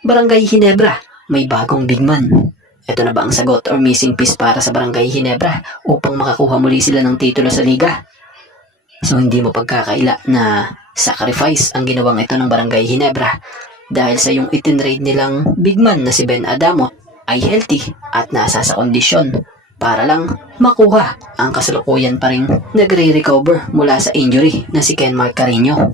Barangay Ginebra, may bagong bigman. Ito na ba ang sagot or missing piece para sa Barangay Ginebra upang makakuha muli sila ng titulo sa liga? So hindi mo pagkakaila na sacrifice ang ginawang ito ng Barangay Ginebra dahil sa yung itinrade nilang bigman na si Ben Adamo ay healthy at nasa sa kondisyon para lang makuha ang kasalukuyan pa rin nagre-recover mula sa injury na si Kenmark Carino.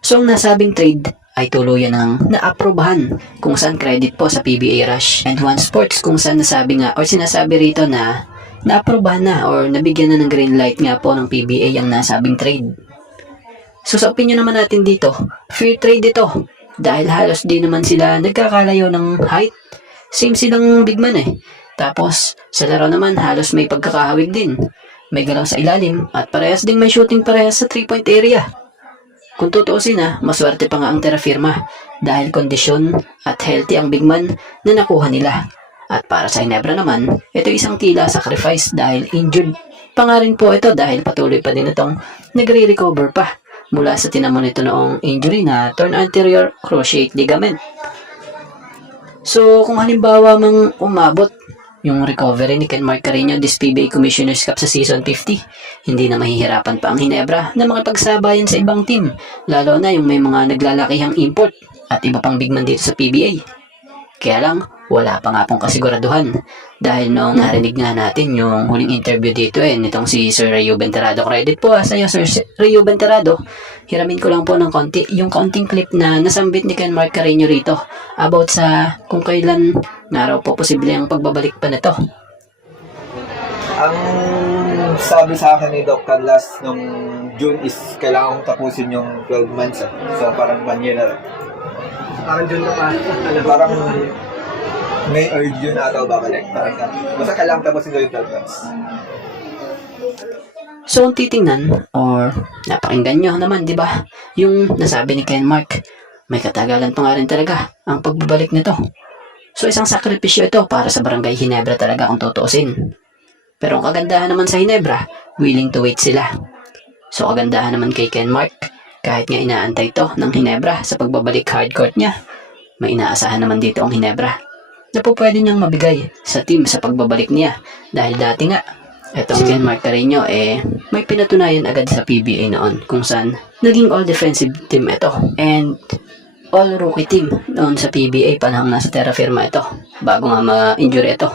So ang nasabing trade ay tuluyan ng naaprobahan kung saan credit po sa PBA Rush and One Sports kung saan nasabi nga or sinasabi rito na naaprobahan na or nabigyan na ng green light nga po ng PBA ang nasabing trade. So sa opinion naman natin dito, fair trade ito dahil halos di naman sila nagkakalayo ng height. Same silang bigman eh. Tapos sa laro naman halos may pagkakahawig din. May galaw sa ilalim at parehas ding may shooting parehas sa 3-point area. Kung tutuusin maswerte pa nga ang Terra Firma dahil kondisyon at healthy ang bigman na nakuha nila. At para sa Ginebra naman, ito isang tila sacrifice dahil injured pa nga rin po ito dahil patuloy pa din itong nagre-recover pa mula sa tinamon nito noong injury na torn anterior cruciate ligament. So kung halimbawa mang umabot yung recovery ni Kenmark Carino this PBA Commissioner's Cup sa Season 50, hindi na mahihirapan pa ang Ginebra na makipagsabayan sa ibang team, lalo na yung may mga naglalakihang import at iba pang bigman dito sa PBA. Kaya lang, wala pa nga pong kasiguraduhan dahil noong narinig nga natin yung huling interview dito nitong si Sir Rayo Benterado. Credit po sa iyo Sir Rayo Benterado. Hiramin ko lang po ng konti yung kaunting clip na nasambit ni Kenmark Carino rito about sa kung kailan na raw po posible ang pagbabalik pa nito. Ang sabi sa akin ni Doc Canlas nung June is kailangan kong tapusin yung 12 months. So parang 1 year na rin. Parang June na pa. Parang May or June ata o babalik. Parang basta kailangan tapusin ko yung 12 months. So kung titingnan or napakinggan nyo naman, di ba? Yung nasabi ni Kenmark, may katagalan pa nga rin talaga ang pagbabalik nito. So isang sakripisyo ito para sa Barangay Ginebra talaga kung tutuusin. Pero ang kagandahan naman sa Ginebra, willing to wait sila. So kagandahan naman kay Kenmark, kahit nga inaantay ito ng Ginebra sa pagbabalik hardcourt niya, may inaasahan naman dito ang Ginebra na po pwede niyang mabigay sa team sa pagbabalik niya. Dahil dati nga, etong si Kenmark Carino may pinatunayan agad sa PBA noon kung saan naging all defensive team ito and all rookie team noon sa PBA panahon nasa Terra Firma ito bago nga ma-injury ito.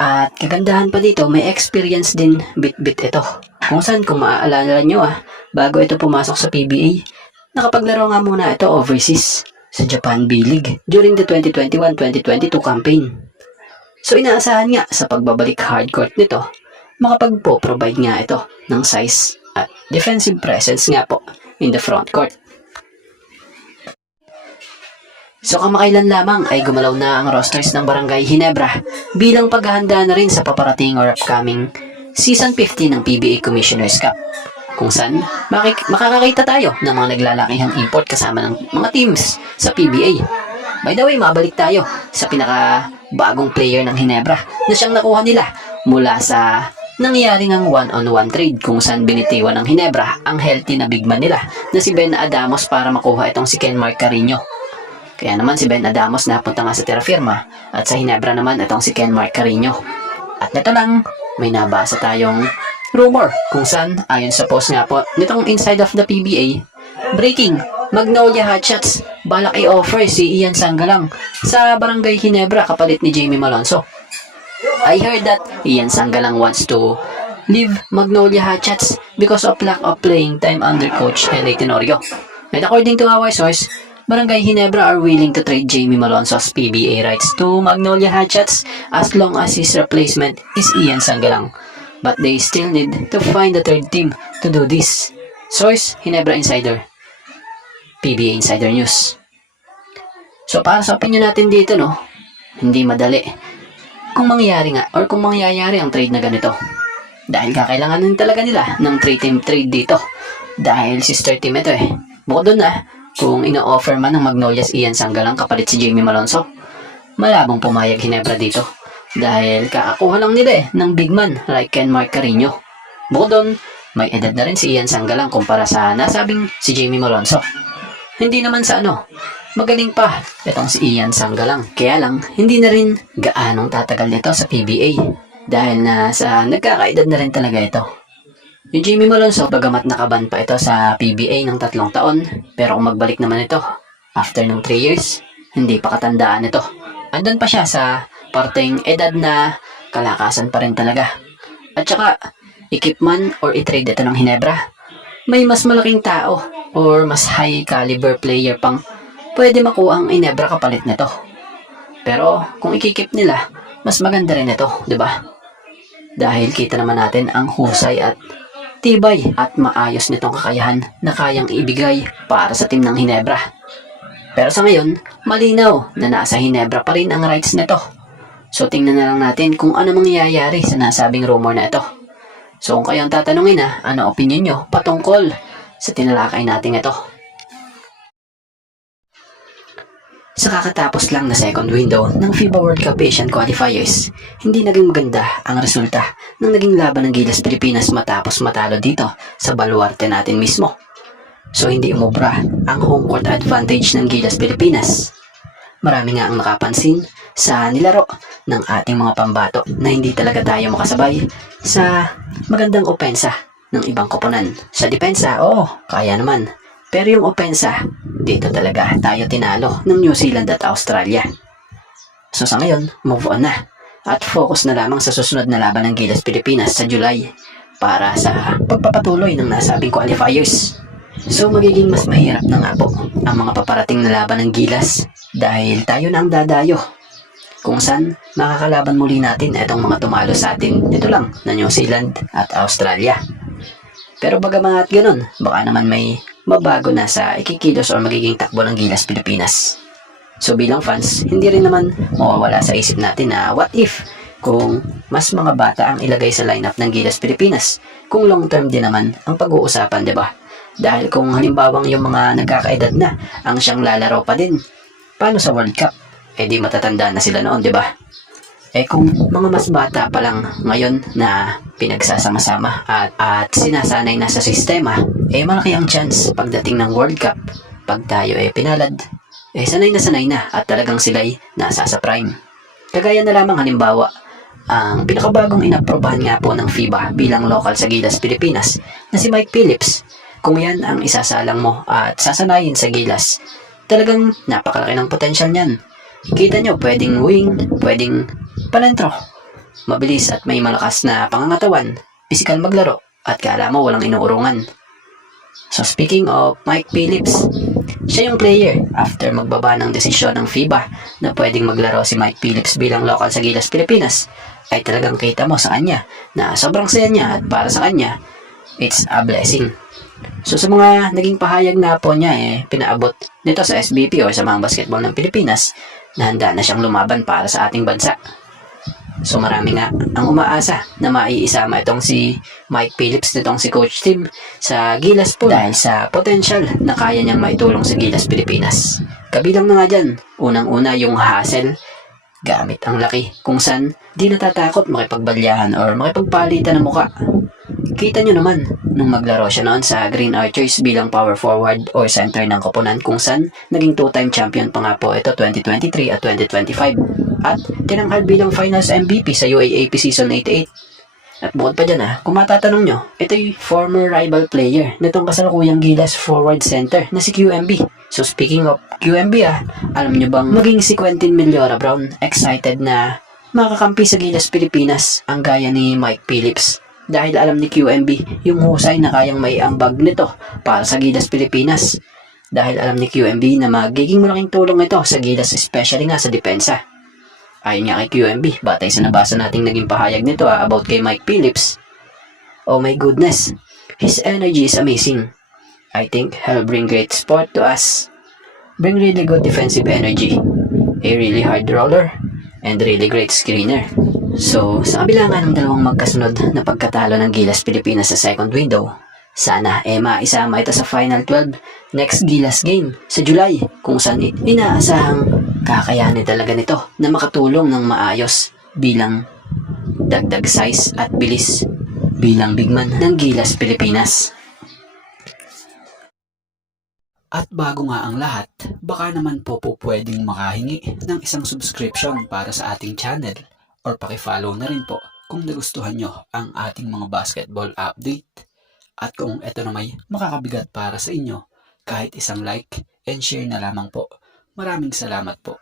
At kagandahan pa dito, may experience din bit-bit ito. Kung saan kung maaalala nyo bago ito pumasok sa PBA, nakapaglaro nga muna ito overseas sa Japan B-League during the 2021-2022 campaign. So inaasahan nga sa pagbabalik hardcourt nito, makapagpo-provide nga ito ng size at defensive presence nga po in the front court. So kamakailan lamang ay gumalaw na ang rosters ng Barangay Ginebra bilang paghahanda na rin sa paparating or upcoming Season 50 ng PBA Commissioner's Cup, kung saan makakakita tayo ng mga naglalakihang import kasama ng mga teams sa PBA. By the way, mabalik tayo sa pinaka-bagong player ng Ginebra na siyang nakuha nila mula sa nangyari ng one-on-one trade kung saan binitiwan ng Ginebra ang healthy na bigman nila na si Ben Adamos para makuha itong si Kenmark Carino. Kaya naman si Ben Adamos napunta nga sa Terra Firma at sa Ginebra naman itong si Kenmark Carino. At nito lang, may nabasa tayong rumor kung saan ayon sa post nga po nitong inside of the PBA, breaking, Magnolia Hotshots balak i-offer si Ian Sangalang sa Barangay Ginebra kapalit ni Jamie Malonzo. I heard that Ian Sangalang wants to leave Magnolia Hotshots because of lack of playing time under coach L.A. Tenorio. And according to our source, Barangay Ginebra are willing to trade Jamie Malonzo's PBA rights to Magnolia Hotshots as long as his replacement is Ian Sangalang. But they still need to find a third team to do this. Source, Ginebra Insider. PBA Insider News. So para sa opinion natin dito, hindi madali kung mangyayari nga or kung mangyayari ang trade na ganito. Dahil kakailanganin talaga nila ng 3-team trade dito. Dahil sister team ito Bukod doon kung ino-offer man ng Magnolia's Ian Sangalang kapalit si Jamie Malonzo, malabong pumayag Ginebra dito. Dahil kakakuha lang nila ng big man like Kenmark Carino. Bukod doon, may edad na rin si Ian Sangalang kumpara sa nasabing si Jamie Malonzo. Hindi naman sa Magaling pa itong si Ian Sanggalang. Kaya lang, hindi na rin gaanong tatagal nito sa PBA. Dahil na sa nagkakaedad na rin talaga ito. Yung Jimmy Malonzo, bagamat nakaban pa ito sa PBA ng 3 taon, pero kung magbalik naman ito, after ng 3 years, hindi pa katandaan ito. Andun pa siya sa parteng edad na kalakasan pa rin talaga. At saka, i-keep man or i-trade ito ng Hinebra, may mas malaking tao or mas high caliber player pang pwede makuha ang Hinebra kapalit nito. Pero kung i-keep nila, mas maganda rin ito, di ba? Dahil kita naman natin ang husay at tibay at maayos nitong kakayahan na kayang ibigay para sa team ng Hinebra. Pero sa ngayon, malinaw na nasa Hinebra pa rin ang rights nito. So tingnan na lang natin kung ano mangyayari sa nasabing rumor na ito. So kung kayong tatanungin ano opinion nyo patungkol sa tinalakay natin ito. Sa kakatapos lang na second window ng FIBA World Cup Asian Qualifiers, hindi naging maganda ang resulta ng naging laban ng Gilas Pilipinas matapos matalo dito sa baluarte natin mismo. So hindi umubra ang home court advantage ng Gilas Pilipinas. Marami nga ang nakapansin sa nilaro ng ating mga pambato na hindi talaga tayo makasabay sa magandang opensa ng ibang koponan. Sa depensa, kaya naman. Pero yung opensa, dito talaga tayo tinalo ng New Zealand at Australia. So sa ngayon, move on na. At focus na lamang sa susunod na laban ng Gilas Pilipinas sa July para sa pagpapatuloy ng nasabing qualifiers. So magiging mas mahirap na nga po ang mga paparating na laban ng Gilas dahil tayo na ang dadayo. Kung saan makakalaban muli natin itong mga tumalo sa atin dito lang na New Zealand at Australia. Pero bagamat ganun, baka naman may mabago na sa ikikilos o magiging takbo ng Gilas Pilipinas. So bilang fans, hindi rin naman mawawala sa isip natin na what if kung mas mga bata ang ilagay sa lineup ng Gilas Pilipinas, kung long term din naman ang pag-uusapan, diba? Dahil kung halimbawang yung mga nagkakaedad na ang siyang lalaro pa din, paano sa World Cup? Di matatanda na sila noon, diba? Kung mga mas bata pa lang ngayon na pinagsasama-sama at sinasanay na sa sistema, malaki ang chance pagdating ng World Cup. Pag tayo pinalad, sanay na at talagang sila'y nasa sa prime. Kagaya na lamang halimbawa, ang pinakabagong inaprobahan nga po ng FIBA bilang local sa Gilas Pilipinas na si Mike Phillips. Kung yan ang isasalang mo at sasanayin sa Gilas, talagang napakalaki ng potensyal niyan. Kita nyo, pwedeng wing, pwedeng panentro. Mabilis at may malakas na pangangatawan, pisikal maglaro, at kala mo walang inuurungan. So speaking of Mike Phillips, siya yung player after magbaba ng desisyon ng FIBA na pwedeng maglaro si Mike Phillips bilang local sa Gilas Pilipinas, ay talagang kita mo sa kanya na sobrang saya niya at para sa kanya, it's a blessing. So sa mga naging pahayag na po niya pinaabot nito sa SBP o sa mga basketball ng Pilipinas na handa na siyang lumaban para sa ating bansa. So marami nga ang umaasa na maiisama itong si Mike Phillips nitong si Coach Tim sa Gilas po dahil sa potential na kaya niyang maitulong sa Gilas Pilipinas. Kabilang na nga dyan, unang-una yung hustle gamit ang laki kung saan di natatakot makipagbalyahan or makipagpalitan ng muka. Kita nyo naman nung maglaro siya noon sa Green Archers bilang power forward or center ng koponan kung saan naging 2-time champion pa nga po ito 2023 at 2025 at tinanghal bilang finals MVP sa UAAP Season 88. At bukod pa dyan kung matatanong nyo, ito yung former rival player nitong kasalukuyang Gilas forward center na si QMB. So speaking of QMB alam nyo bang maging si Quentin Millora Brown excited na makakampi sa Gilas Pilipinas ang gaya ni Mike Phillips? Dahil alam ni QMB yung husay na kayang maiambag nito para sa Gilas Pilipinas. Dahil alam ni QMB na magiging malaking tulong ito sa Gilas especially nga sa depensa. Ayon nga kay QMB, batay sa nabasa nating naging pahayag nito about kay Mike Phillips. Oh my goodness, his energy is amazing. I think he'll bring great sport to us. Bring really good defensive energy. A really hard roller and really great screener. So, sa kabila nga ng dalawang magkasunod na pagkatalo ng Gilas Pilipinas sa second window, sana maisama ito sa Final 12 next Gilas game sa July kung saan inaasahang kakayanin talaga nito na makatulong ng maayos bilang dagdag size at bilis bilang bigman ng Gilas Pilipinas. At bago nga ang lahat, baka naman po pwedeng makahingi ng isang subscription para sa ating channel or pakifollow na rin po kung nagustuhan nyo ang ating mga basketball update. At kung ito na may makakabigat para sa inyo, kahit isang like and share na lamang po. Maraming salamat po.